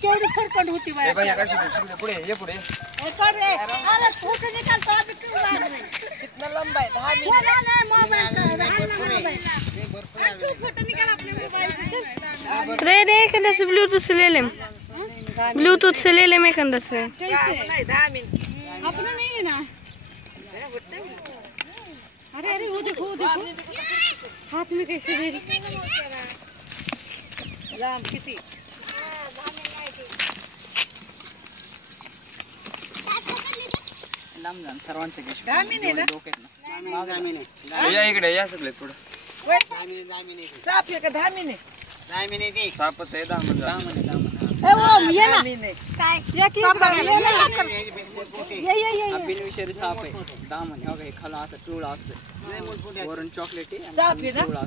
केवढी फरकंड होती पुढे ये पुढे कितना लंबा है 10 रे रे एखादा से ब्लूटूथ से ले ले मैं एखादा से अपना नहीं है ना। अरे अरे वो देखो हाथ में कैसे दे रही लांब किती लांब जाण सर्वांचे घेश दामिनी ना दामिनी या इकडे या सगळे पुढे दामिनी साप आहे का दामिनी दामिनी ती सापच आहे दामिनी ए वो ये ना काय या की ये बिनविषारी साप आहे दामिनी हो हे खाला असं पिवळा असतं वरून चॉकलेटी साप आहे ना